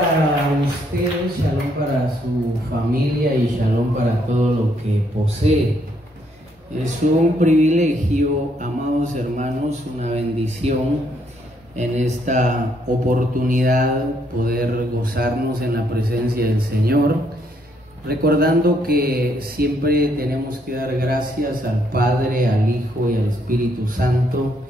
para usted, shalom para su familia y shalom para todo lo que posee. Es un privilegio, amados hermanos, una bendición en esta oportunidad poder gozarnos en la presencia del Señor, recordando que siempre tenemos que dar gracias al Padre, al Hijo y al Espíritu Santo,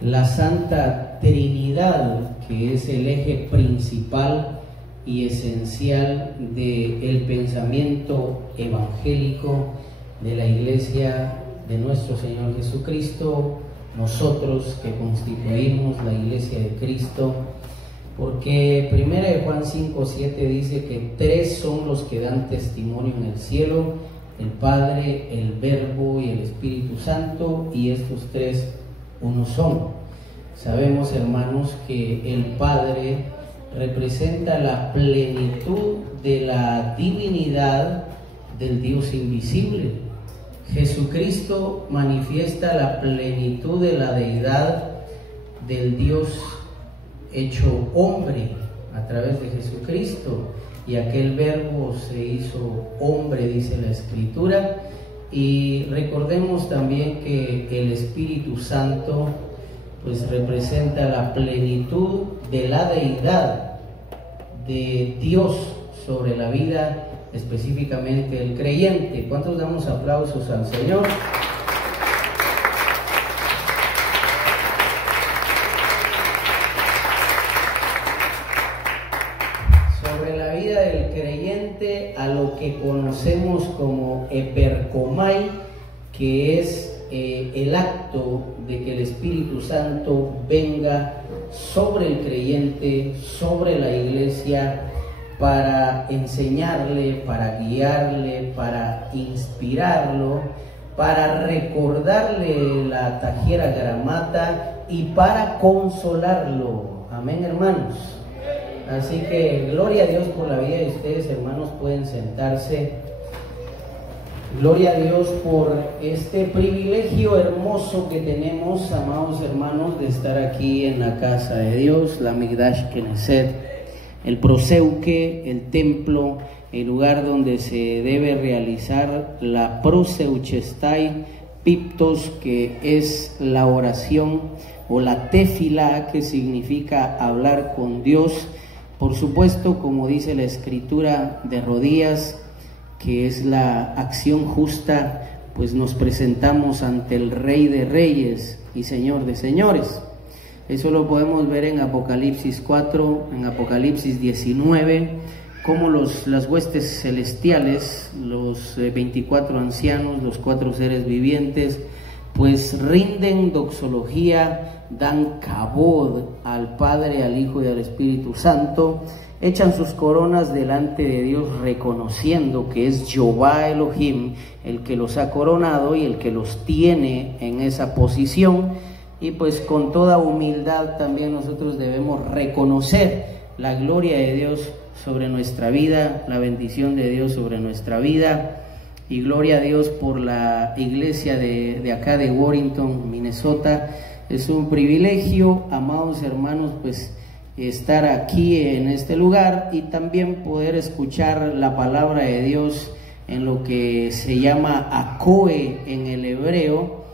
la Santa Trinidad, que es el eje principal y esencial del pensamiento evangélico de la Iglesia de nuestro Señor Jesucristo, nosotros que constituimos la Iglesia de Cristo, porque 1 Juan 5:7 dice que tres son los que dan testimonio en el cielo: el Padre, el Verbo y el Espíritu Santo, y estos tres uno son. Sabemos, hermanos, que el Padre representa la plenitud de la divinidad del Dios invisible. Jesucristo manifiesta la plenitud de la deidad del Dios hecho hombre a través de Jesucristo, y aquel Verbo se hizo hombre, dice la Escritura. Y recordemos también que el Espíritu Santo pues representa la plenitud de la deidad de Dios sobre la vida, específicamente del creyente. ¿Cuántos damos aplausos al Señor? Sobre la vida del creyente, a lo que conocemos como eperkomai, que es el acto de que el Espíritu Santo venga sobre el creyente, sobre la iglesia, para enseñarle, para guiarle, para inspirarlo, para recordarle la tajera gramata y para consolarlo. Amén, hermanos. Así que gloria a Dios por la vida de ustedes, hermanos. Pueden sentarse. Gloria a Dios por este privilegio hermoso que tenemos, amados hermanos, de estar aquí en la casa de Dios, la Migdash Knesset, el proseuque, el templo, el lugar donde se debe realizar la proseuchestai piptos, que es la oración, o la tefilá, que significa hablar con Dios. Por supuesto, como dice la Escritura, de rodillas, que es la acción justa, pues nos presentamos ante el Rey de Reyes y Señor de Señores. Eso lo podemos ver en Apocalipsis 4, en Apocalipsis 19, como las huestes celestiales, los 24 ancianos, los 4 seres vivientes, pues rinden doxología, dan kabod al Padre, al Hijo y al Espíritu Santo, echan sus coronas delante de Dios, reconociendo que es Jehová Elohim el que los ha coronado y el que los tiene en esa posición. Y pues con toda humildad también nosotros debemos reconocer la gloria de Dios sobre nuestra vida, la bendición de Dios sobre nuestra vida. Y gloria a Dios por la iglesia de acá de Warrenton, Minnesota. Es un privilegio, amados hermanos, pues estar aquí en este lugar y también poder escuchar la palabra de Dios en lo que se llama akoe en el hebreo,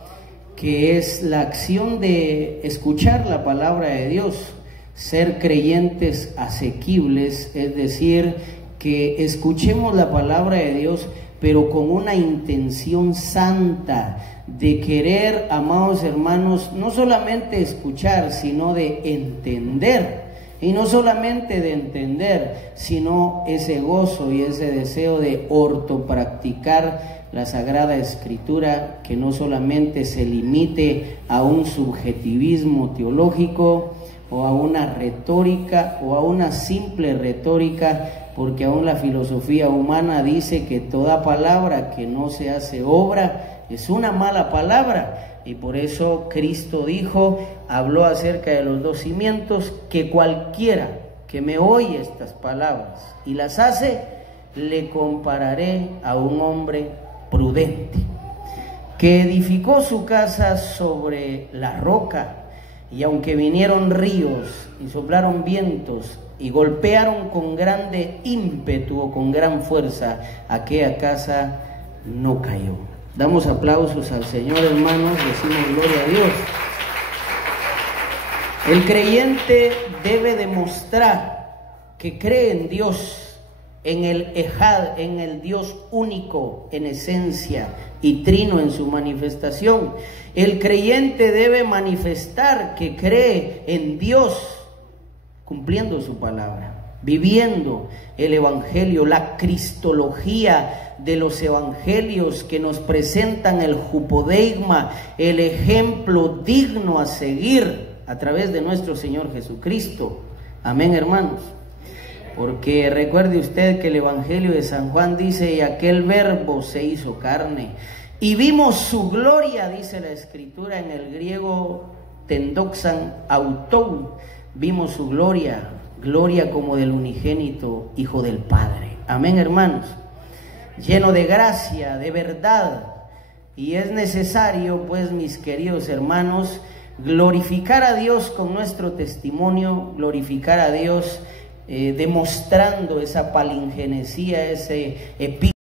que es la acción de escuchar la palabra de Dios, ser creyentes asequibles, es decir, que escuchemos la palabra de Dios, pero con una intención santa de querer, amados hermanos, no solamente escuchar, sino de entender. Y no solamente de entender, sino ese gozo y ese deseo de ortopracticar la Sagrada Escritura, que no solamente se limite a un subjetivismo teológico o a una retórica o a una simple retórica, porque aún la filosofía humana dice que toda palabra que no se hace obra es una mala palabra. Y por eso Cristo dijo, habló acerca de los 2 cimientos, que cualquiera que me oye estas palabras y las hace, le compararé a un hombre prudente, que edificó su casa sobre la roca, Y aunque vinieron ríos y soplaron vientos y golpearon con grande ímpetu o con gran fuerza, aquella casa no cayó. Damos aplausos al Señor, hermanos, decimos gloria a Dios. El creyente debe demostrar que cree en Dios, en el Ejad, en el Dios único en esencia y trino en su manifestación. El creyente debe manifestar que cree en Dios, cumpliendo su palabra, viviendo el evangelio, la cristología de los evangelios que nos presentan el jupodeigma, el ejemplo digno a seguir a través de nuestro Señor Jesucristo. Amén, hermanos. Porque recuerde usted que el evangelio de San Juan dice: y aquel verbo se hizo carne y vimos su gloria, dice la escritura en el griego tendoxan autou, vimos su gloria, gloria como del unigénito Hijo del Padre. Amén, hermanos. Lleno de gracia, de verdad. Y es necesario, pues, mis queridos hermanos, glorificar a Dios con nuestro testimonio, glorificar a Dios demostrando esa palingenesía, ese epíteto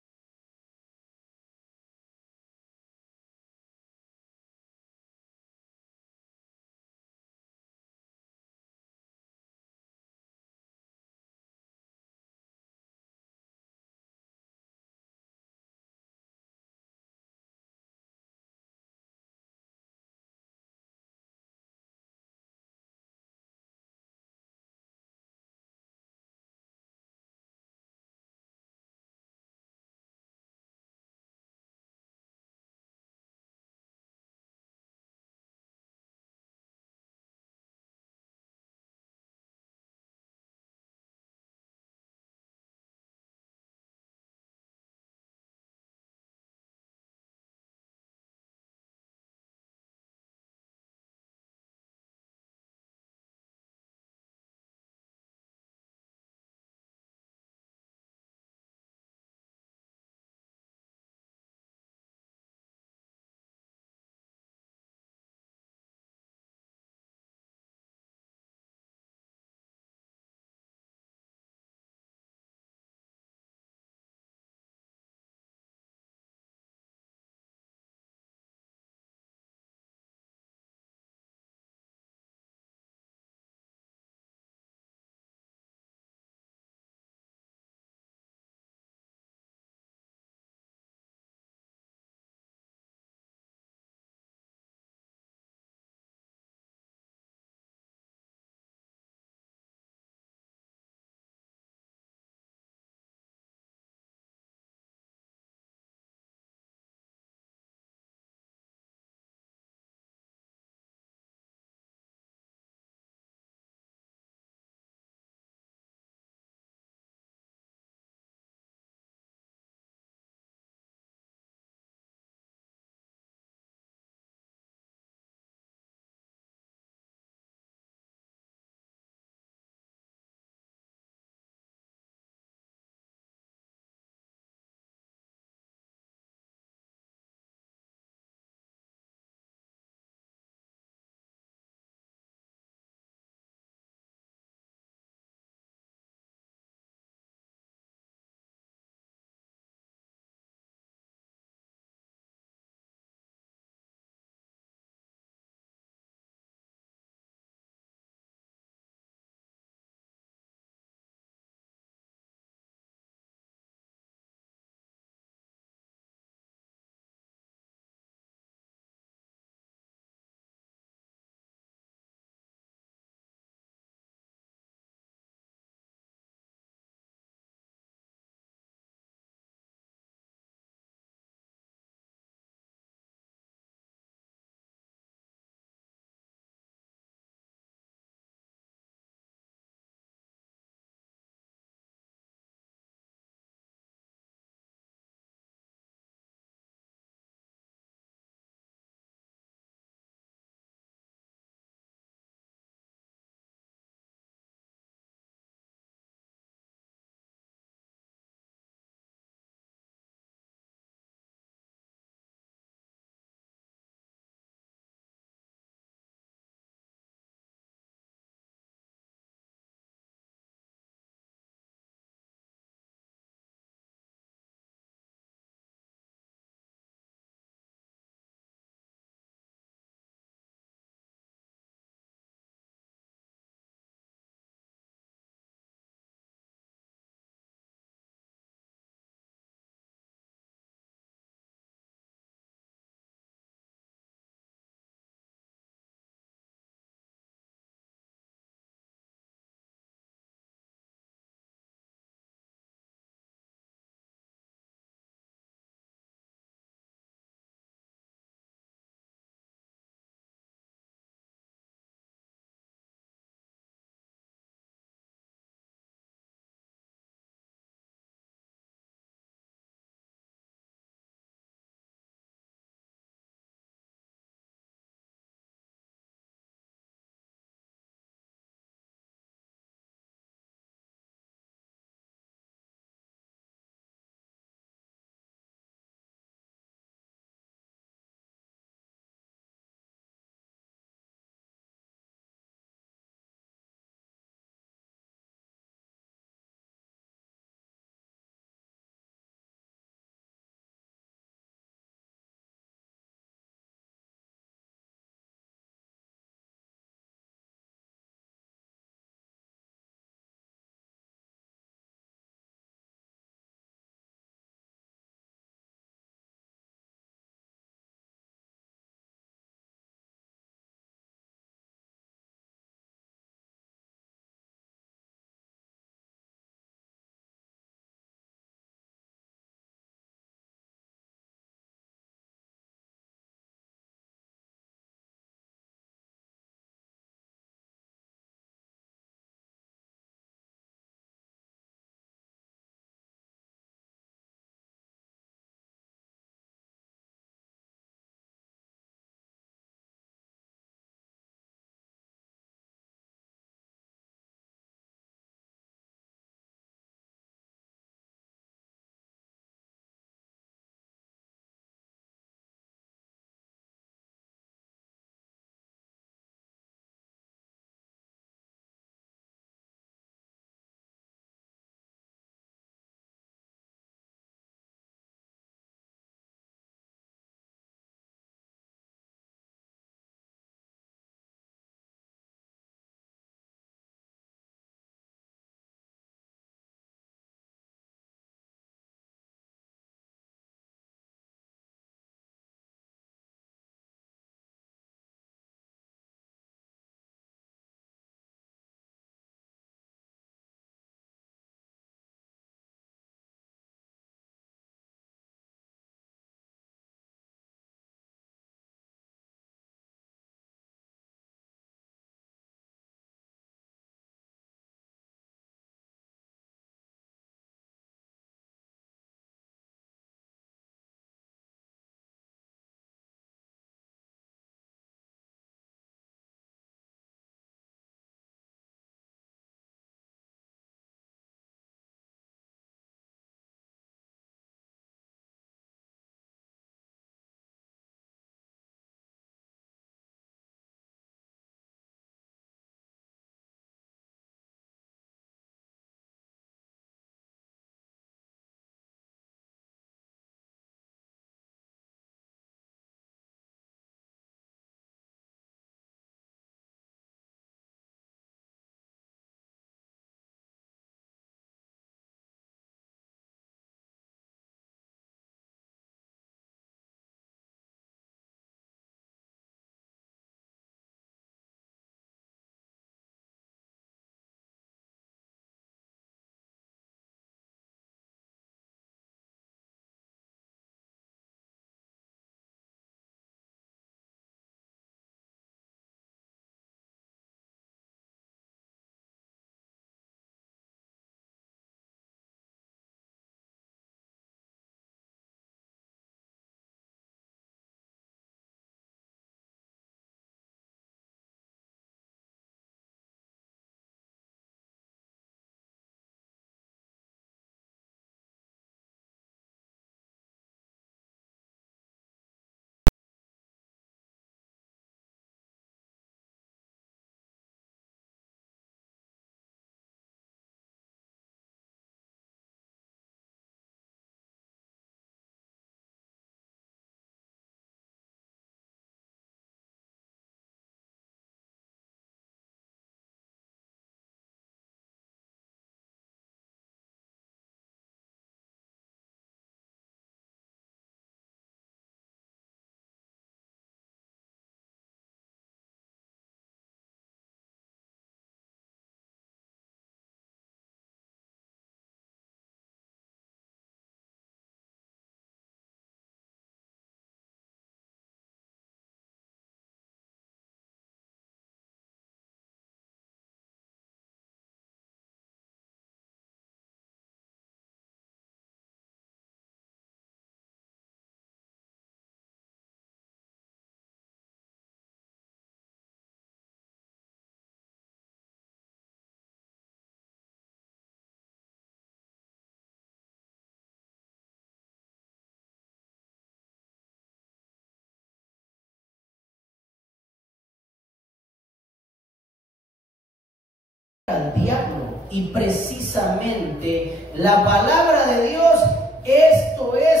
Y precisamente la palabra de Dios, esto es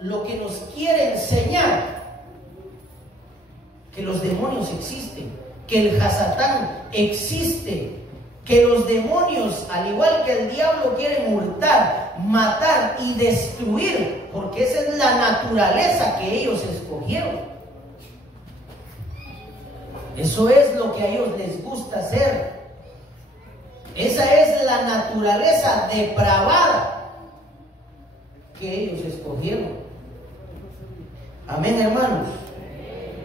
lo que nos quiere enseñar: que los demonios existen, que el Hasatán existe, que los demonios, al igual que el diablo, quieren hurtar, matar y destruir, porque esa es la naturaleza que ellos escogieron. Eso es lo que a ellos les gusta hacer. Esa es la naturaleza depravada que ellos escogieron. Amén, hermanos.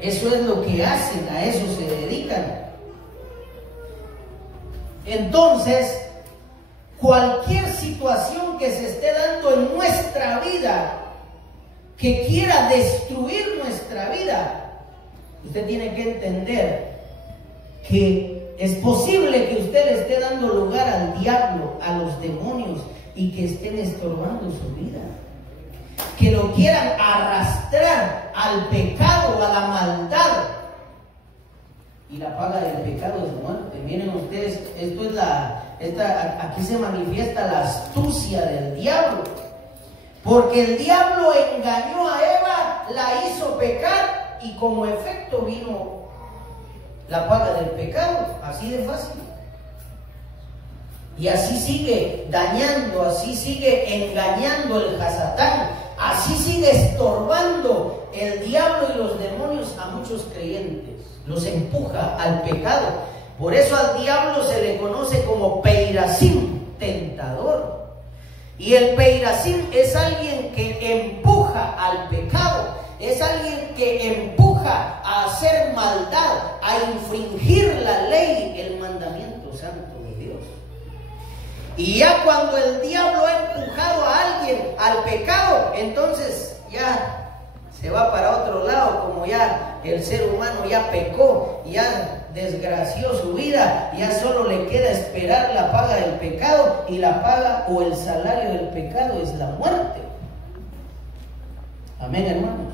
Eso es lo que hacen, a eso se dedican. Entonces, cualquier situación que se esté dando en nuestra vida, que quiera destruir nuestra vida, usted tiene que entender que es posible que usted le esté dando lugar al diablo, a los demonios, y que estén estorbando su vida, que lo quieran arrastrar al pecado, a la maldad. Y la paga del pecado es muerte. Miren ustedes, aquí se manifiesta la astucia del diablo, porque el diablo engañó a Eva, la hizo pecar, y como efecto vino la paga del pecado, así de fácil. Y así sigue dañando, así sigue engañando el Hasatán, así sigue estorbando el diablo y los demonios a muchos creyentes, los empuja al pecado. Por eso al diablo se le conoce como Peirasim, tentador. Y el Peirasim es alguien que empuja al pecado, es alguien que empuja a hacer maldad, a infringir la ley, el mandamiento santo de Dios. Y ya cuando el diablo ha empujado a alguien al pecado, entonces ya se va para otro lado, como ya el ser humano ya pecó, ya desgració su vida, ya solo le queda esperar la paga del pecado, y la paga o el salario del pecado es la muerte. Amén, hermanos.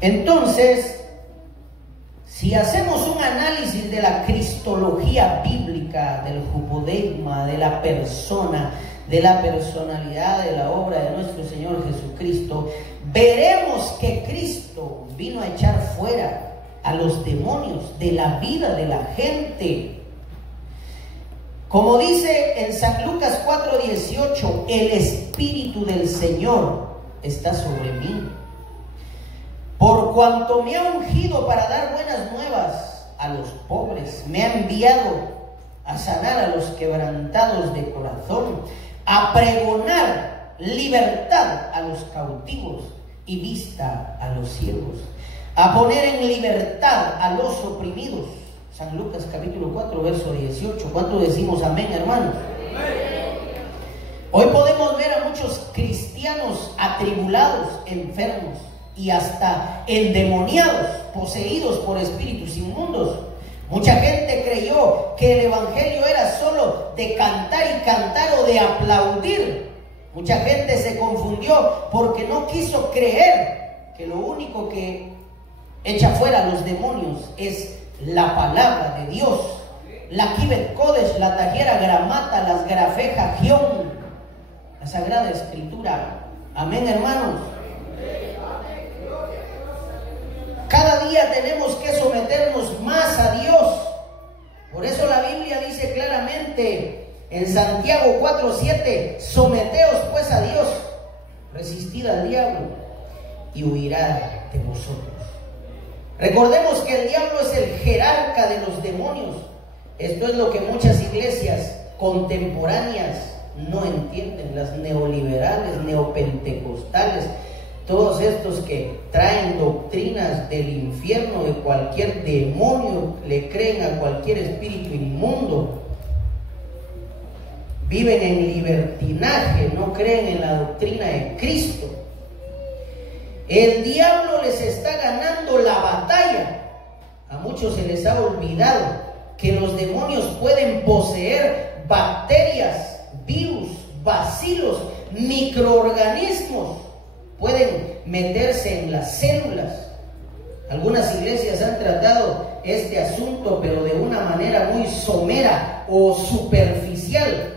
Entonces, si hacemos un análisis de la cristología bíblica, del judaísmo, de la persona, de la personalidad, de la obra de nuestro Señor Jesucristo, veremos que Cristo vino a echar fuera a los demonios de la vida de la gente. Como dice en San Lucas 4:18, el Espíritu del Señor está sobre mí, por cuanto me ha ungido para dar buenas nuevas a los pobres, me ha enviado a sanar a los quebrantados de corazón, a pregonar libertad a los cautivos y vista a los ciegos, a poner en libertad a los oprimidos. San Lucas capítulo 4, verso 18. ¿Cuánto decimos amén, hermanos? Amén. Hoy podemos ver a muchos cristianos atribulados, enfermos y hasta endemoniados, poseídos por espíritus inmundos. Mucha gente creyó que el evangelio era solo de cantar y cantar o de aplaudir. Mucha gente se confundió porque no quiso creer que lo único que echa fuera a los demonios es la palabra de Dios. La Kibet Kodesh, la Tajera Gramata, las Grafeja Gion, la Sagrada Escritura. Amén, hermanos. Cada día tenemos que someternos más a Dios. Por eso la Biblia dice claramente en Santiago 4:7, someteos pues a Dios, resistid al diablo y huirá de vosotros. Recordemos que el diablo es el jerarca de los demonios. Esto es lo que muchas iglesias contemporáneas no entienden, las neoliberales, neopentecostales, todos estos que traen doctrinas del infierno, de cualquier demonio, le creen a cualquier espíritu inmundo, viven en libertinaje, no creen en la doctrina de Cristo. El diablo les está ganando la batalla. A muchos se les ha olvidado que los demonios pueden poseer bacterias, virus, bacilos, microorganismos. Pueden meterse en las células. Algunas iglesias han tratado este asunto, pero de una manera muy somera o superficial.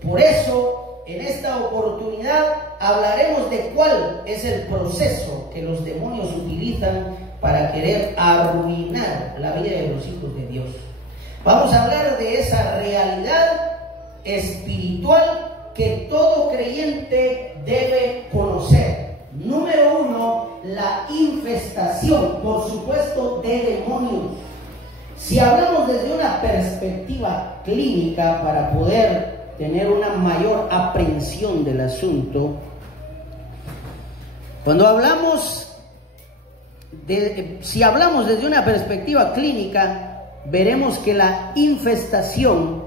Por eso, en esta oportunidad hablaremos de cuál es el proceso que los demonios utilizan para querer arruinar la vida de los hijos de Dios. Vamos a hablar de esa realidad espiritual que todo creyente debe conocer. Número 1, la infestación, por supuesto, de demonios. Si hablamos desde una perspectiva clínica para poder tener una mayor aprehensión del asunto, cuando hablamos si hablamos desde una perspectiva clínica, veremos que la infestación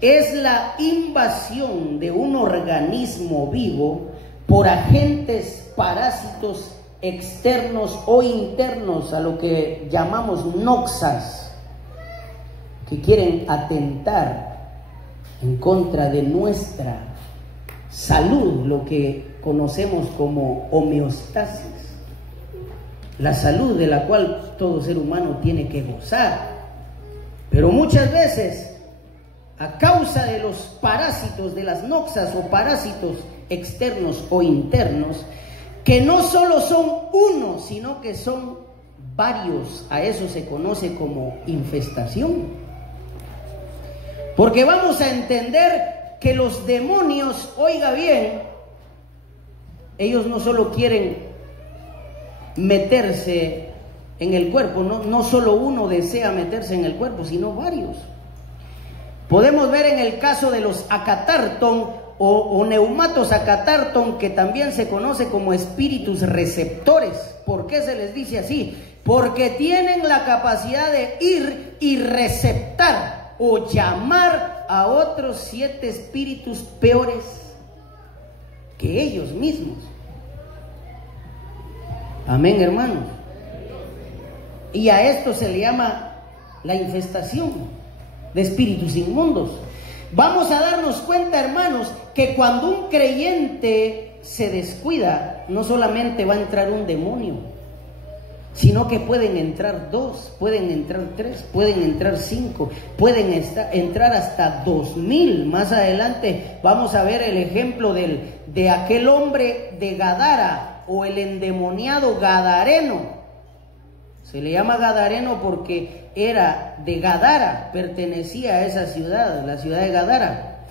es la invasión de un organismo vivo por agentes parásitos externos o internos, a lo que llamamos noxas, que quieren atentar en contra de nuestra salud, lo que conocemos como homeostasis, la salud de la cual todo ser humano tiene que gozar. Pero muchas veces, a causa de los parásitos, de las noxas o parásitos externos o internos, que no solo son uno, sino que son varios, a eso se conoce como infestación. Porque vamos a entender que los demonios, oiga bien, ellos no solo quieren meterse en el cuerpo, no solo uno desea meterse en el cuerpo, sino varios. Podemos ver en el caso de los acatarton o neumatos acatarton, que también se conoce como espíritus receptores. ¿Por qué se les dice así? Porque tienen la capacidad de ir y receptar o llamar a otros 7 espíritus peores que ellos mismos. Amén, hermanos. Y a esto se le llama la infestación de espíritus inmundos. Vamos a darnos cuenta, hermanos, que cuando un creyente se descuida, no solamente va a entrar un demonio, sino que pueden entrar 2, pueden entrar 3, pueden entrar 5, pueden entrar hasta 2000. Más adelante vamos a ver el ejemplo de aquel hombre de Gadara, o el endemoniado gadareno. Se le llama gadareno porque era de Gadara, pertenecía a esa ciudad, la ciudad de Gadara.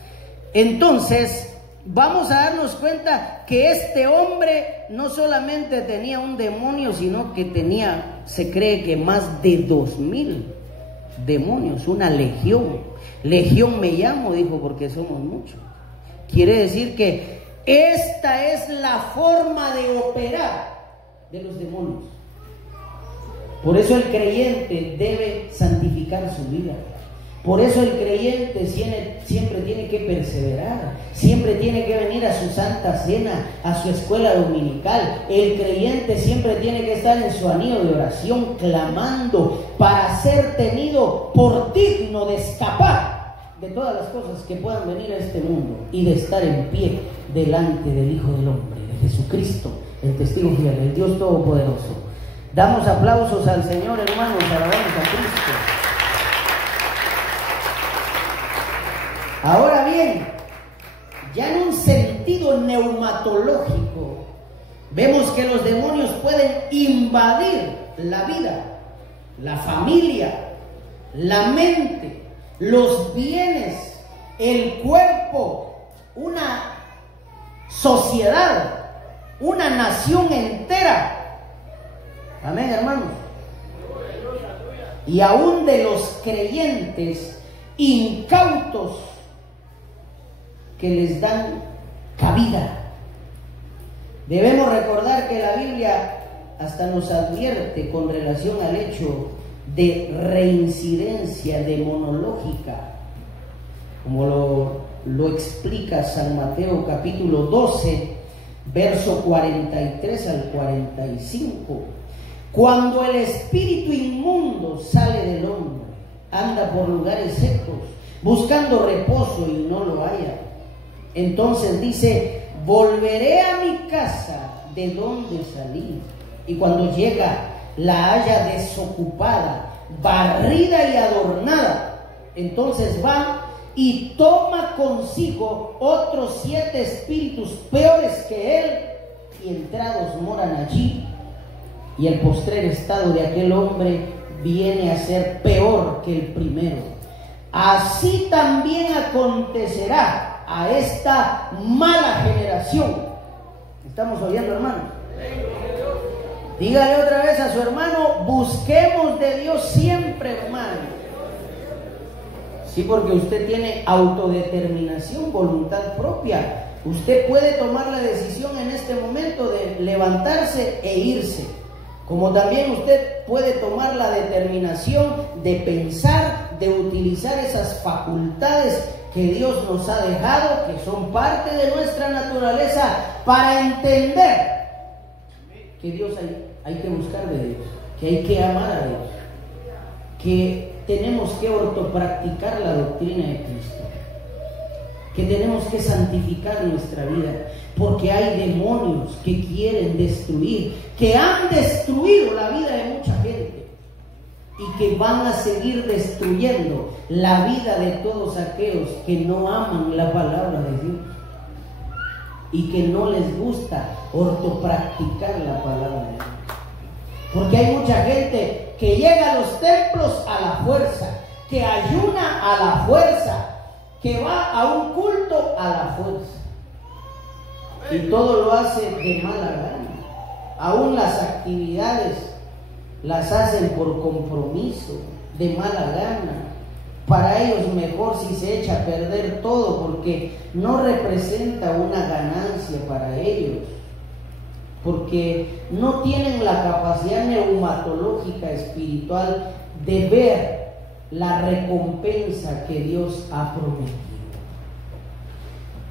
Entonces vamos a darnos cuenta que este hombre no solamente tenía un demonio, sino que tenía, se cree que más de 2000 demonios, una legión. Legión me llamo, dijo, porque somos muchos. Quiere decir que esta es la forma de operar de los demonios. Por eso el creyente debe santificar su vida. Por eso el creyente siempre tiene que perseverar, siempre tiene que venir a su santa cena, a su escuela dominical. El creyente siempre tiene que estar en su anillo de oración, clamando para ser tenido por digno de escapar de todas las cosas que puedan venir a este mundo y de estar en pie delante del Hijo del Hombre, de Jesucristo, el testigo fiel, el Dios Todopoderoso. Damos aplausos al Señor, hermanos, alabamos a Cristo. Ahora bien, ya en un sentido neumatológico, vemos que los demonios pueden invadir la vida, la familia, la mente, los bienes, el cuerpo, una sociedad, una nación entera. Amén, hermanos. Y aún de los creyentes incautos que les dan cabida. Debemos recordar que la Biblia hasta nos advierte con relación al hecho de reincidencia demonológica, como lo explica San Mateo capítulo 12, verso 43 al 45. Cuando el espíritu inmundo sale del hombre, anda por lugares secos, buscando reposo y no lo halla. Entonces dice: volveré a mi casa de donde salí. Y cuando llega, la halla desocupada, barrida y adornada, entonces va y toma consigo otros 7 espíritus peores que él, y entrados moran allí, y el postrer estado de aquel hombre viene a ser peor que el primero. Así también acontecerá a esta mala generación. ¿Estamos oyendo, hermanos? Dígale otra vez a su hermano: busquemos de Dios siempre, hermano. Sí, porque usted tiene autodeterminación, voluntad propia. Usted puede tomar la decisión en este momento de levantarse e irse, como también usted puede tomar la determinación de pensar, de utilizar esas facultades que Dios nos ha dejado, que son parte de nuestra naturaleza, para entender que Dios hay que buscar de Dios, que hay que amar a Dios, que tenemos que ortopracticar la doctrina de Cristo, que tenemos que santificar nuestra vida, porque hay demonios que quieren destruir, que han destruido la vida de mucha gente y que van a seguir destruyendo la vida de todos aquellos que no aman la palabra de Dios y que no les gusta ortopracticar la palabra de Dios. Porque hay mucha gente que llega a los templos a la fuerza, que ayuna a la fuerza, que va a un culto a la fuerza, y todo lo hace de mala gana. Aún las actividades las hacen por compromiso, de mala gana. Para ellos mejor si se echa a perder todo, porque no representa una ganancia para ellos, porque no tienen la capacidad neumatológica espiritual de ver la recompensa que Dios ha prometido.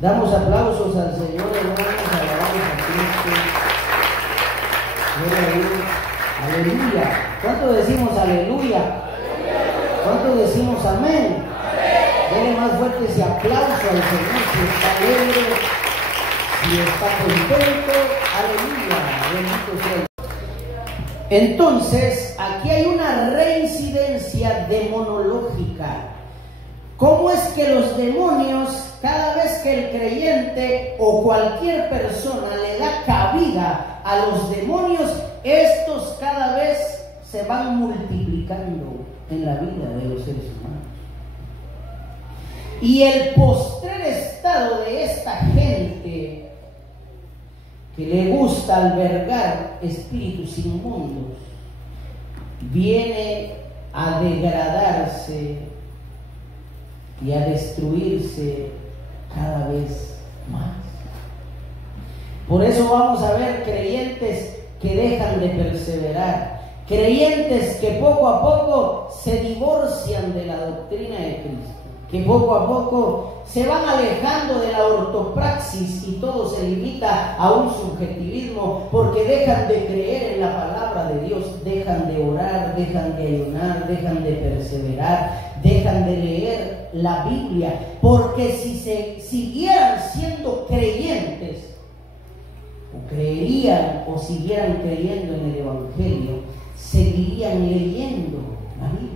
Damos aplausos al Señor, hermanos, alabamos a Cristo. Aleluya. ¿Cuánto decimos aleluya? ¿Cuánto decimos amén? Denle más fuerte ese aplauso al Señor, si está alegre, si está contento. Aleluya. Bendito sea. Entonces, aquí hay una reincidencia demonológica. ¿Cómo es que los demonios, cada vez que el creyente o cualquier persona le da cabida a los demonios, estos cada vez se van multiplicando en la vida de los seres humanos? Y el postrer estado de esta gente que le gusta albergar espíritus inmundos viene a degradarse y a destruirse cada vez más. Por eso vamos a ver creyentes que dejan de perseverar, creyentes que poco a poco se divorcian de la doctrina de Cristo, que poco a poco se van alejando de la ortopraxis y todo se limita a un subjetivismo, porque dejan de creer en la palabra de Dios, dejan de orar, dejan de ayunar, dejan de perseverar, dejan de leer la Biblia, porque si se siguieran siendo creyentes, o creerían o siguieran creyendo en el Evangelio, seguirían leyendo la Biblia.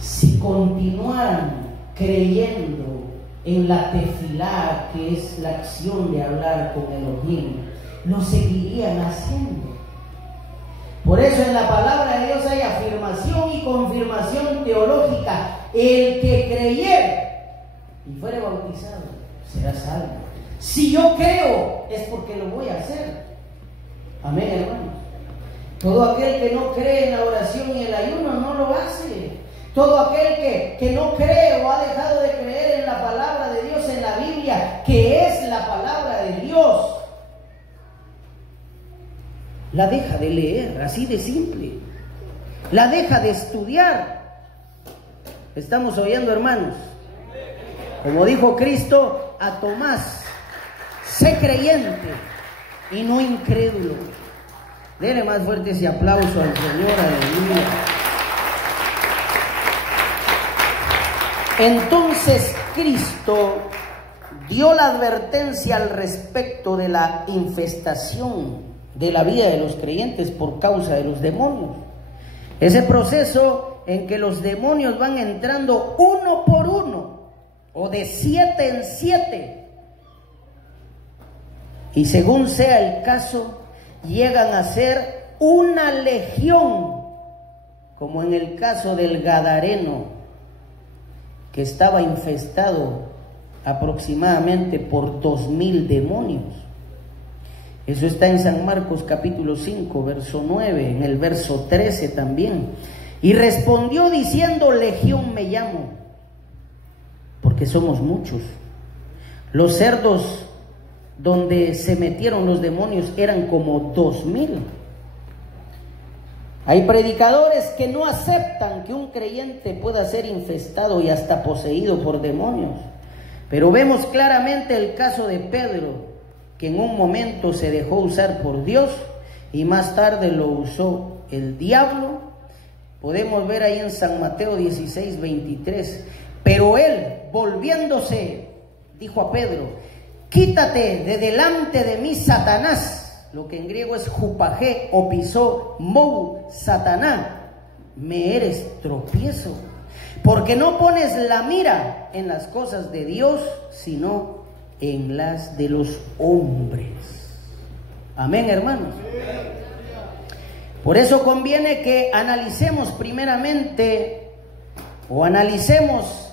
Si continuaran creyendo en la tefilá, que es la acción de hablar con Elohim, lo seguirían haciendo. Por eso en la palabra de Dios hay afirmación y confirmación teológica. El que creyere y fuere bautizado será salvo. Si yo creo, es porque lo voy a hacer. Amén, hermanos. Todo aquel que no cree en la oración y el ayuno no lo hace. Todo aquel que no cree o ha dejado de creer en la palabra de Dios, en la Biblia, que es la palabra de Dios, la deja de leer, así de simple. La deja de estudiar. ¿Estamos oyendo, hermanos? Como dijo Cristo a Tomás: sé creyente y no incrédulo. Dele más fuerte ese aplauso al Señor. Aleluya. Entonces Cristo dio la advertencia al respecto de la infestación de la vida de los creyentes por causa de los demonios. Ese proceso en que los demonios van entrando uno por uno, o de 7 en 7, y según sea el caso, llegan a ser una legión, como en el caso del Gadareno, que estaba infestado aproximadamente por 2000 demonios. Eso está en San Marcos capítulo 5, verso 9, en el verso 13 también. Y respondió diciendo: legión me llamo, porque somos muchos. Los cerdos donde se metieron los demonios eran como 2000. Hay predicadores que no aceptan que un creyente pueda ser infestado y hasta poseído por demonios. Pero vemos claramente el caso de Pedro, que en un momento se dejó usar por Dios y más tarde lo usó el diablo. Podemos ver ahí en San Mateo 16, 23. Pero él, volviéndose, dijo a Pedro: quítate de delante de mí, Satanás. Lo que en griego es jupajé o pisó mou, Sataná. Me eres tropiezo, porque no pones la mira en las cosas de Dios, sino en las de los hombres. Amén, hermanos. Por eso conviene que analicemos primeramente, o analicemos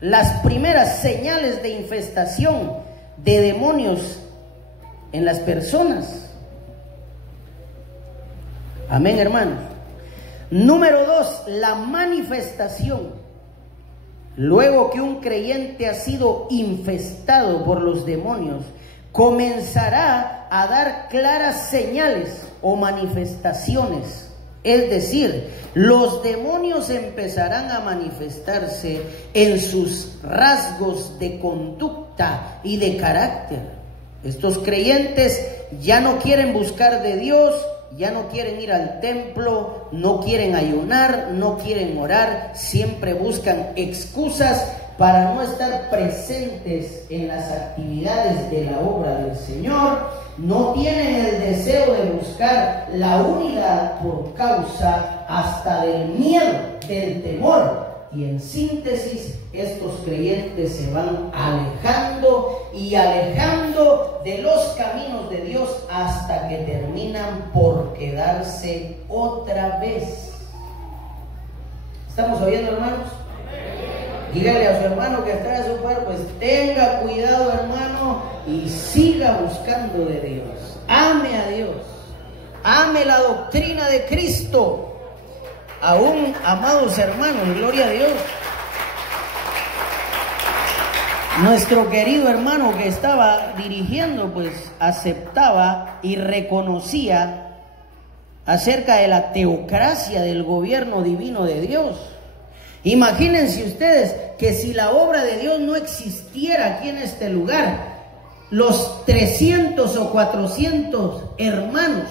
las primeras señales de infestación de demonios en las personas. Amén, hermanos. Número 2, la manifestación. Luego que un creyente ha sido infestado por los demonios, comenzará a dar claras señales o manifestaciones. Es decir, los demonios empezarán a manifestarse en sus rasgos de conducta y de carácter. Estos creyentes ya no quieren buscar de Dios, ya no quieren ir al templo, no quieren ayunar, no quieren orar, siempre buscan excusas para no estar presentes en las actividades de la obra del Señor. No tienen el deseo de buscar la unidad por causa hasta del miedo, del temor. Y en síntesis, estos creyentes se van alejando y alejando de los caminos de Dios hasta que terminan por quedarse otra vez. ¿Estamos oyendo, hermanos? Dígale a su hermano que está a su par, pues tenga cuidado, hermano, y siga buscando de Dios. Ame a Dios, ame la doctrina de Cristo. Aún, amados hermanos, gloria a Dios, nuestro querido hermano que estaba dirigiendo, pues aceptaba y reconocía acerca de la teocracia del gobierno divino de Dios. Imagínense ustedes que si la obra de Dios no existiera aquí en este lugar, los 300 o 400 hermanos,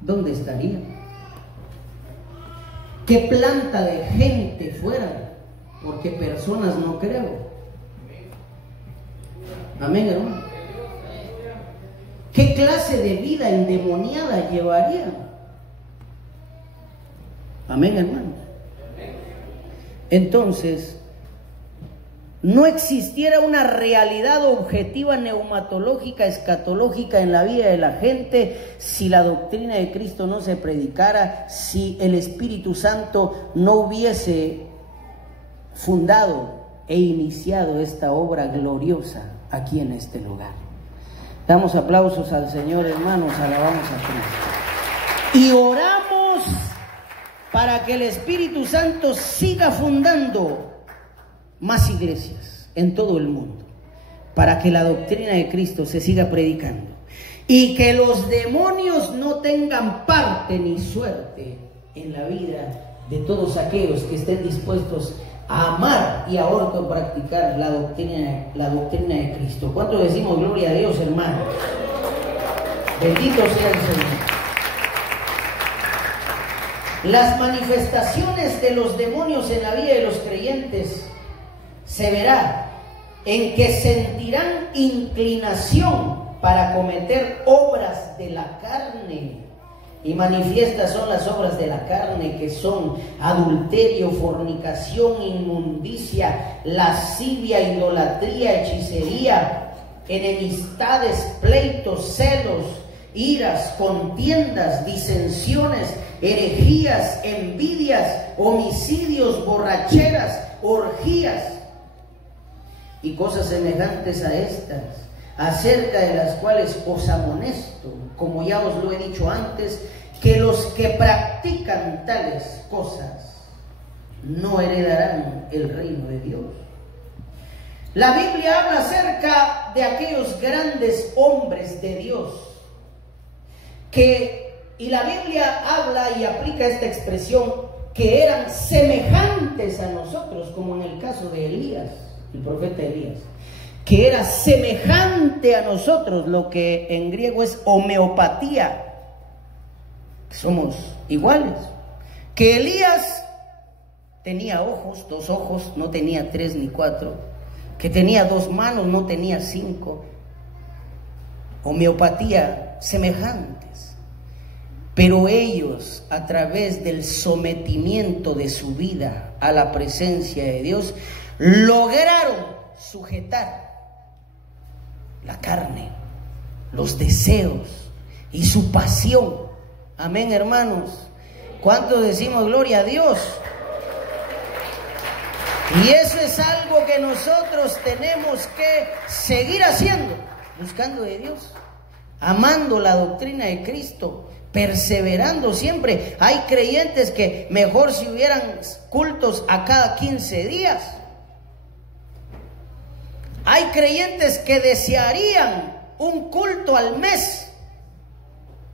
¿dónde estarían? ¿Qué planta de gente fuera? Porque personas no creo. Amén, hermano. ¿Qué clase de vida endemoniada llevarían? Amén, hermano. Entonces, no existiera una realidad objetiva neumatológica, escatológica en la vida de la gente si la doctrina de Cristo no se predicara, si el Espíritu Santo no hubiese fundado e iniciado esta obra gloriosa aquí en este lugar. Damos aplausos al Señor, hermanos, alabamos a Cristo. Y oramos para que el Espíritu Santo siga fundando más iglesias en todo el mundo, para que la doctrina de Cristo se siga predicando y que los demonios no tengan parte ni suerte en la vida de todos aquellos que estén dispuestos a amar y a practicar la doctrina de Cristo. ¿Cuánto decimos gloria a Dios, hermanos? Bendito sea el Señor. Las manifestaciones de los demonios en la vida de los creyentes se verá en que sentirán inclinación para cometer obras de la carne. Y manifiestas son las obras de la carne, que son adulterio, fornicación, inmundicia, lascivia, idolatría, hechicería, enemistades, pleitos, celos, iras, contiendas, disensiones, herejías, envidias, homicidios, borracheras, orgías y cosas semejantes a estas, acerca de las cuales os amonesto, como ya os lo he dicho antes, que los que practican tales cosas no heredarán el reino de Dios. La Biblia habla acerca de aquellos grandes hombres de Dios y la Biblia habla y aplica esta expresión, que eran semejantes a nosotros, como en el caso de Elías, el profeta Elías, que era semejante a nosotros, lo que en griego es homeopatía, somos iguales. Que Elías tenía ojos, 2 ojos, no tenía 3 ni 4, que tenía 2 manos, no tenía 5, homeopatía, semejantes. Pero ellos, a través del sometimiento de su vida a la presencia de Dios, lograron sujetar la carne, los deseos y su pasión. Amén, hermanos. ¿Cuántos decimos gloria a Dios? Y eso es algo que nosotros tenemos que seguir haciendo, buscando de Dios, amando la doctrina de Cristo, perseverando siempre. Hay creyentes que mejor si hubieran cultos a cada 15 días. Hay creyentes que desearían un culto al mes,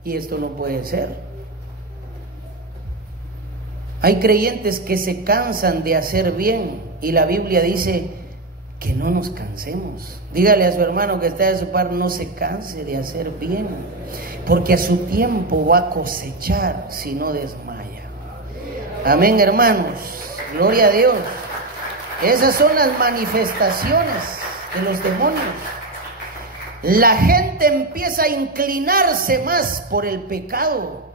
y esto no puede ser. Hay creyentes que se cansan de hacer bien, y la Biblia dice que no nos cansemos. Dígale a su hermano que está de su par, no se canse de hacer bien, porque a su tiempo va a cosechar si no desmaya. Amén, hermanos. Gloria a Dios. Esas son las manifestaciones de los demonios. La gente empieza a inclinarse más por el pecado,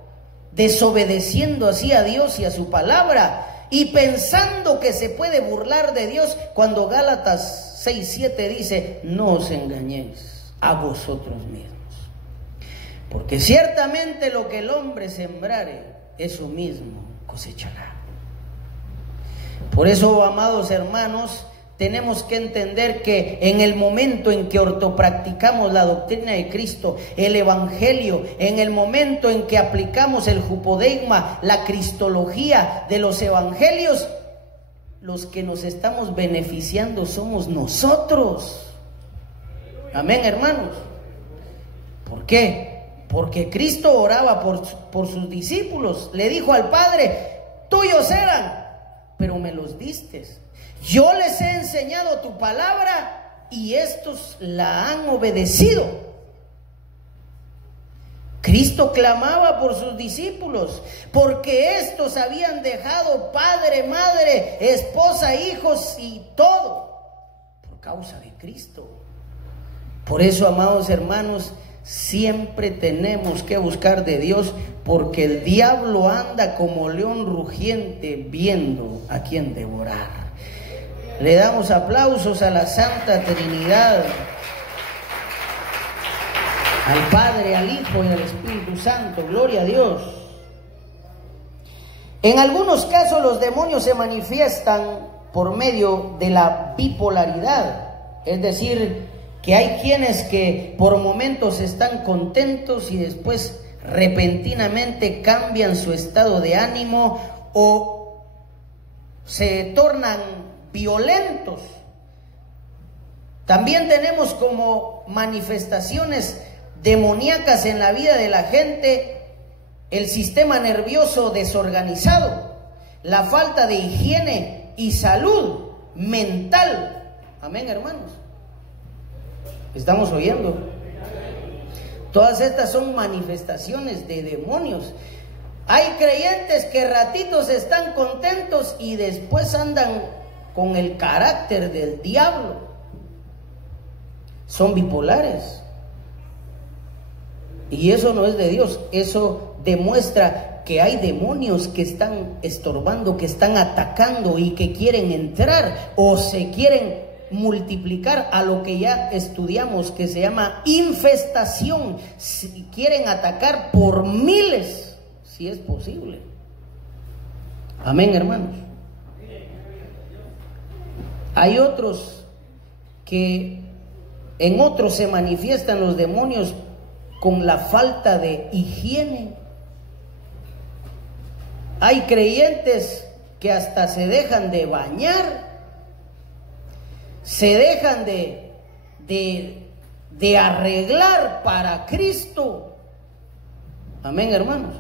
desobedeciendo así a Dios y a su palabra, y pensando que se puede burlar de Dios, cuando Gálatas 6:7 dice: no os engañéis a vosotros mismos, porque ciertamente lo que el hombre sembrare, eso mismo cosechará. Por eso, amados hermanos, tenemos que entender que en el momento en que ortopracticamos la doctrina de Cristo, el Evangelio, en el momento en que aplicamos el jupodeigma, la cristología de los evangelios, los que nos estamos beneficiando somos nosotros. Amén, hermanos. ¿Por qué? Porque Cristo oraba por sus discípulos. Le dijo al Padre: tuyos eran, pero me los diste. Yo les he enseñado tu palabra y estos la han obedecido. Cristo clamaba por sus discípulos, porque estos habían dejado padre, madre, esposa, hijos y todo por causa de Cristo. Por eso, amados hermanos, siempre tenemos que buscar de Dios, porque el diablo anda como león rugiente viendo a quién devorar. Le damos aplausos a la Santa Trinidad, al Padre, al Hijo y al Espíritu Santo. Gloria a Dios. En algunos casos los demonios se manifiestan por medio de la bipolaridad, es decir, que hay quienes que por momentos están contentos y después repentinamente cambian su estado de ánimo o se tornan violentos. También tenemos como manifestaciones demoníacas en la vida de la gente el sistema nervioso desorganizado, la falta de higiene y salud mental. Amén, hermanos. ¿Estamos oyendo? Todas estas son manifestaciones de demonios. Hay creyentes que ratitos están contentos y después andan con el carácter del diablo. Son bipolares. Y eso no es de Dios. Eso demuestra que hay demonios que están estorbando, que están atacando y que quieren entrar o se quieren multiplicar a lo que ya estudiamos, que se llama infestación. Si quieren atacar por miles, si es posible. Amén, hermanos. Hay otros que en otros se manifiestan los demonios con la falta de higiene. Hay creyentes que hasta se dejan de bañar, se dejan de arreglar para Cristo. Amén, hermanos.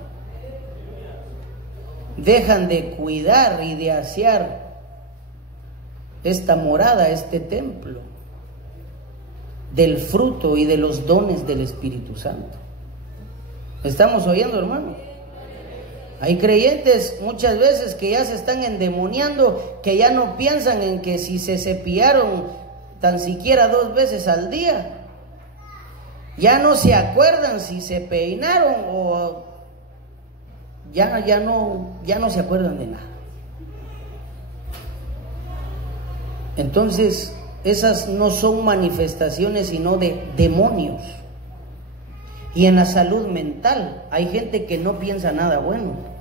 Dejan de cuidar y de asear esta morada, este templo, del fruto y de los dones del Espíritu Santo. ¿Estamos oyendo, hermanos? Hay creyentes muchas veces que ya se están endemoniando, que ya no piensan en que si se cepillaron tan siquiera 2 veces al día, ya no se acuerdan si se peinaron o ya no se acuerdan de nada. Entonces, esas no son manifestaciones sino de demonios. Y en la salud mental hay gente que no piensa nada bueno.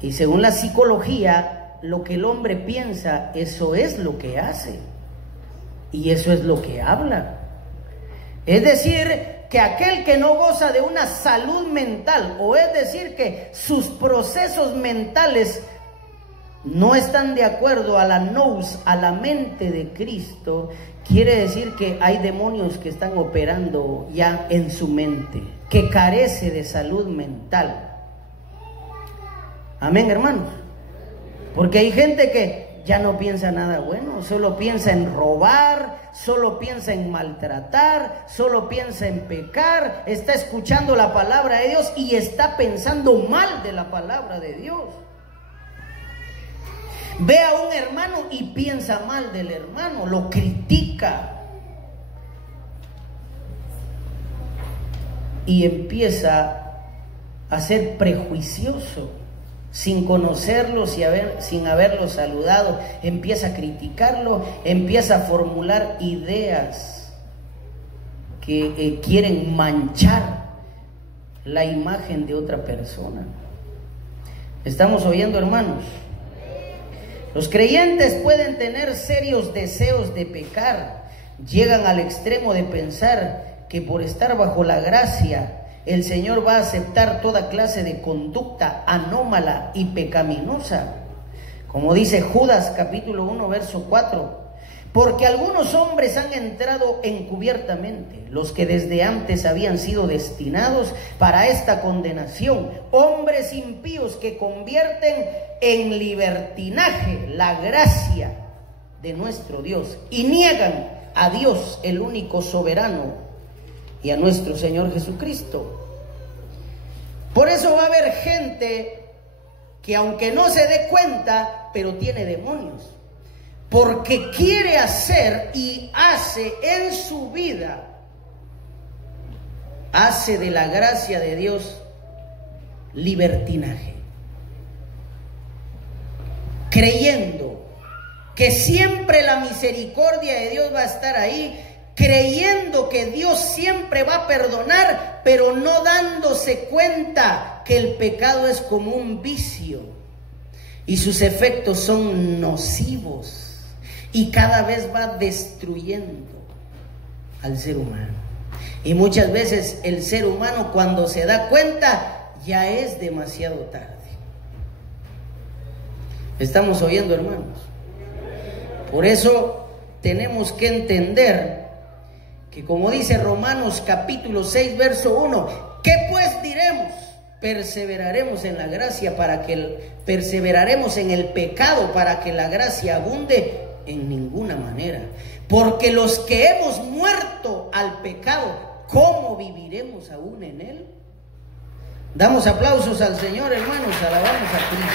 Y según la psicología, lo que el hombre piensa, eso es lo que hace. Y eso es lo que habla. Es decir, que aquel que no goza de una salud mental, o es decir, que sus procesos mentales no están de acuerdo a la nous, a la mente de Cristo, quiere decir que hay demonios que están operando ya en su mente, que carece de salud mental. Amén, hermanos. Porque hay gente que ya no piensa nada bueno, solo piensa en robar, solo piensa en maltratar, solo piensa en pecar, está escuchando la palabra de Dios y está pensando mal de la palabra de Dios. Ve a un hermano y piensa mal del hermano, lo critica y empieza a ser prejuicioso sin conocerlo, sin haberlo saludado. Empieza a criticarlo, empieza a formular ideas que quieren manchar la imagen de otra persona. ¿Estamos oyendo, hermanos? Los creyentes pueden tener serios deseos de pecar. Llegan al extremo de pensar que por estar bajo la gracia, el Señor va a aceptar toda clase de conducta anómala y pecaminosa. Como dice Judas capítulo 1 verso 4. Porque algunos hombres han entrado encubiertamente, los que desde antes habían sido destinados para esta condenación, hombres impíos que convierten en libertinaje la gracia de nuestro Dios y niegan a Dios, el único soberano, y a nuestro Señor Jesucristo. Por eso va a haber gente que, aunque no se dé cuenta, pero tiene demonios, porque quiere hacer y hace en su vida, hace de la gracia de Dios libertinaje, creyendo que siempre la misericordia de Dios va a estar ahí, creyendo que Dios siempre va a perdonar, pero no dándose cuenta que el pecado es como un vicio y sus efectos son nocivos y cada vez va destruyendo al ser humano. Y muchas veces el ser humano, cuando se da cuenta, ya es demasiado tarde. ¿Estamos oyendo, hermanos? Por eso tenemos que entender que, como dice Romanos capítulo 6 verso 1, ¿qué pues diremos? Perseveraremos en la gracia perseveraremos en el pecado para que la gracia abunde. En ninguna manera, porque los que hemos muerto al pecado, ¿cómo viviremos aún en él? Damos aplausos al Señor, hermanos, alabamos a Cristo.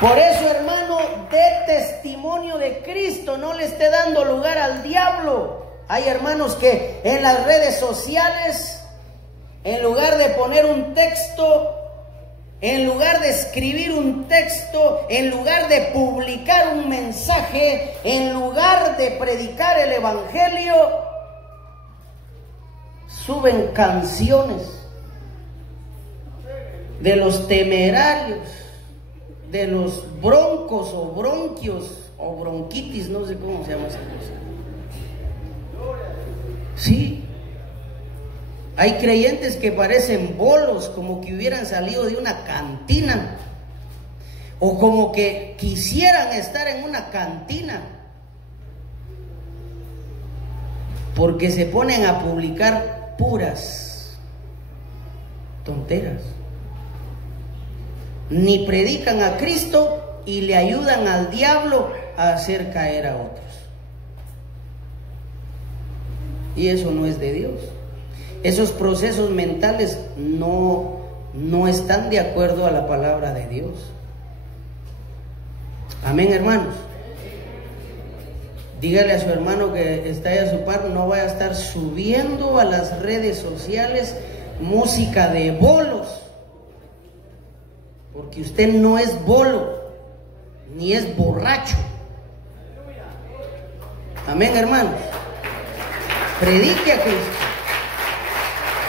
Por eso, hermano, dé testimonio de Cristo, no le esté dando lugar al diablo. Hay hermanos que en las redes sociales, en lugar de poner un texto, en lugar de escribir un texto, en lugar de publicar un mensaje, en lugar de predicar el evangelio, suben canciones de los Temerarios, de los Broncos o Bronquios o Bronquitis, no sé cómo se llama esa cosa. Sí. Hay creyentes que parecen bolos, como que hubieran salido de una cantina, o como que quisieran estar en una cantina, porque se ponen a publicar puras tonteras. Ni predican a Cristo y le ayudan al diablo a hacer caer a otros. Y eso no es de Dios. Esos procesos mentales no están de acuerdo a la palabra de Dios. Amén, hermanos. Dígale a su hermano que está ahí a su par, no vaya a estar subiendo a las redes sociales música de bolos, porque usted no es bolo, ni es borracho. Amén, hermanos. Predique a Cristo.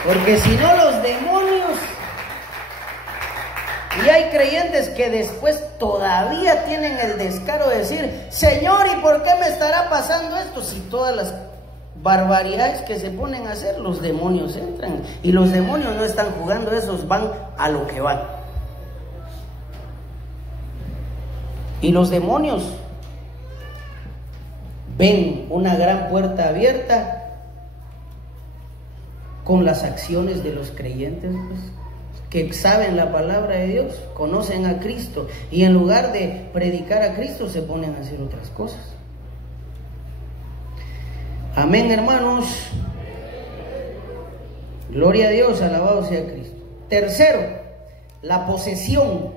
Porque si no, los demonios, y hay creyentes que después todavía tienen el descaro de decir: Señor, ¿y por qué me estará pasando esto? Si todas las barbaridades que se ponen a hacer, los demonios entran, y los demonios no están jugando, esos van a lo que van. Y los demonios ven una gran puerta abierta con las acciones de los creyentes, pues, que saben la palabra de Dios, conocen a Cristo, y en lugar de predicar a Cristo se ponen a hacer otras cosas. Amén, hermanos. Gloria a Dios, alabado sea Cristo. Tercero, la posesión.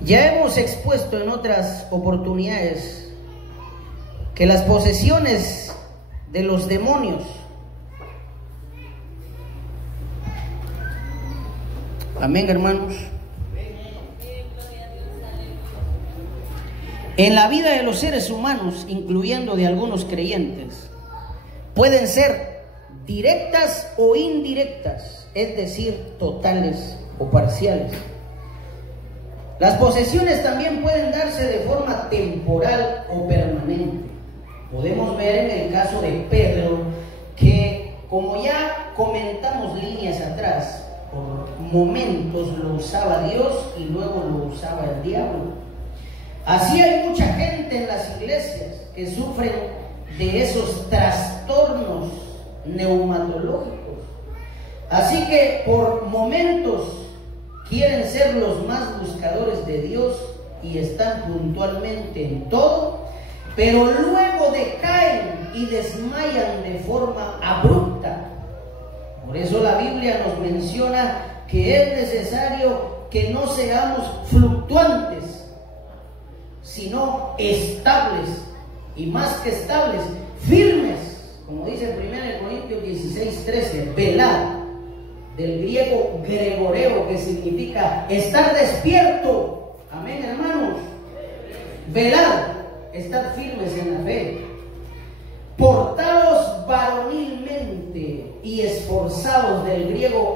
Ya hemos expuesto en otras oportunidades que las posesiones de los demonios amén, hermanos, en la vida de los seres humanos, incluyendo de algunos creyentes, pueden ser directas o indirectas, es decir, totales o parciales. Las posesiones también pueden darse de forma temporal o permanente. Podemos ver en el caso de Pedro que, como ya comentamos líneas atrás, por momentos lo usaba Dios y luego lo usaba el diablo. Así hay mucha gente en las iglesias que sufren de esos trastornos neumatológicos. Así que por momentos quieren ser los más buscadores de Dios y están puntualmente en todo, pero luego decaen y desmayan de forma abrupta. Por eso la Biblia nos menciona que es necesario que no seamos fluctuantes, sino estables, y más que estables, firmes, como dice 1 Corintios 16:13, velad, del griego gregoreo, que significa estar despierto. Amén, hermanos. Velad, estar firmes en la fe. Portados varonilmente y esforzados, del griego,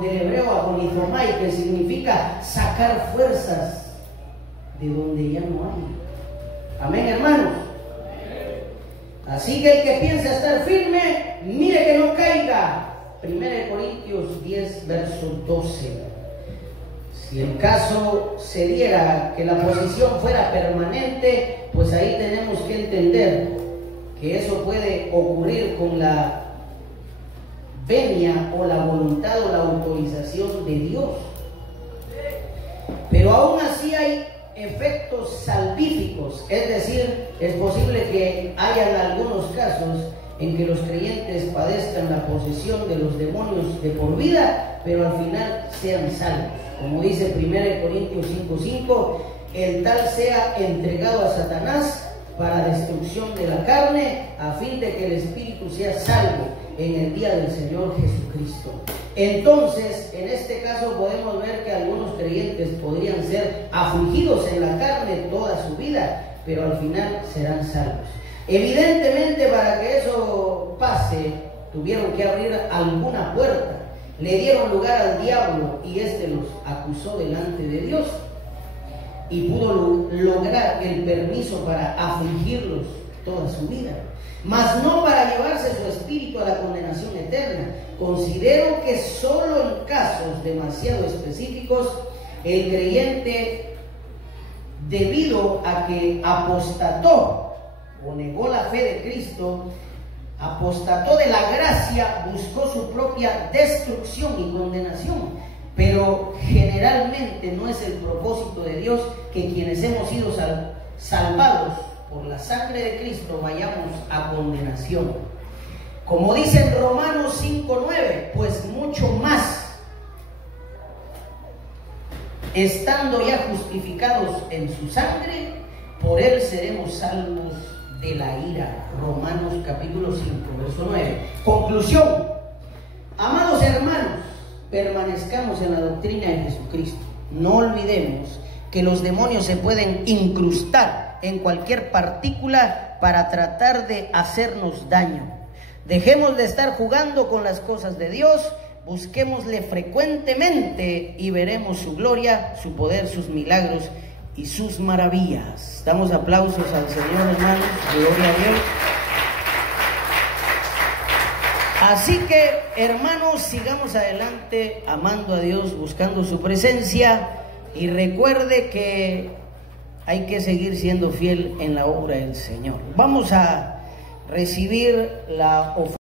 del hebreo agonizomai, que significa sacar fuerzas de donde ya no hay. Amén, hermanos. Así que el que piensa estar firme, mire que no caiga. 1 Corintios 10, verso 12. Si el caso se diera que la posición fuera permanente, pues ahí tenemos que entender que eso puede ocurrir con la venia o la voluntad o la autorización de Dios. Pero aún así hay efectos salvíficos, es decir, es posible que hayan algunos casos en que los creyentes padezcan la posesión de los demonios de por vida, pero al final sean salvos. Como dice 1 Corintios 5:5, el tal sea entregado a Satanás para destrucción de la carne, a fin de que el espíritu sea salvo en el día del Señor Jesucristo. Entonces, en este caso podemos ver que algunos creyentes podrían ser afligidos en la carne toda su vida, pero al final serán salvos. Evidentemente, para que eso pase, tuvieron que abrir alguna puerta. Le dieron lugar al diablo y éste los acusó delante de Dios y pudo lograr el permiso para afligirlos toda su vida, mas no para llevarse su espíritu a la condenación eterna. Considero que solo en casos demasiado específicos el creyente, debido a que apostató o negó la fe de Cristo, apostató de la gracia, buscó su propia destrucción y condenación. Pero generalmente no es el propósito de Dios que quienes hemos sido salvados por la sangre de Cristo vayamos a condenación. Como dice en Romanos 5:9, pues mucho más, estando ya justificados en su sangre, por él seremos salvos de la ira. Romanos capítulo 5, verso 9. Conclusión. Amados hermanos, permanezcamos en la doctrina de Jesucristo. No olvidemos que los demonios se pueden incrustar en cualquier partícula para tratar de hacernos daño. Dejemos de estar jugando con las cosas de Dios, busquémosle frecuentemente y veremos su gloria, su poder, sus milagros y sus maravillas. Damos aplausos al Señor, hermanos. Gloria a Dios. Así que, hermanos, sigamos adelante amando a Dios, buscando su presencia, y recuerde que hay que seguir siendo fiel en la obra del Señor. Vamos a recibir la ofrenda.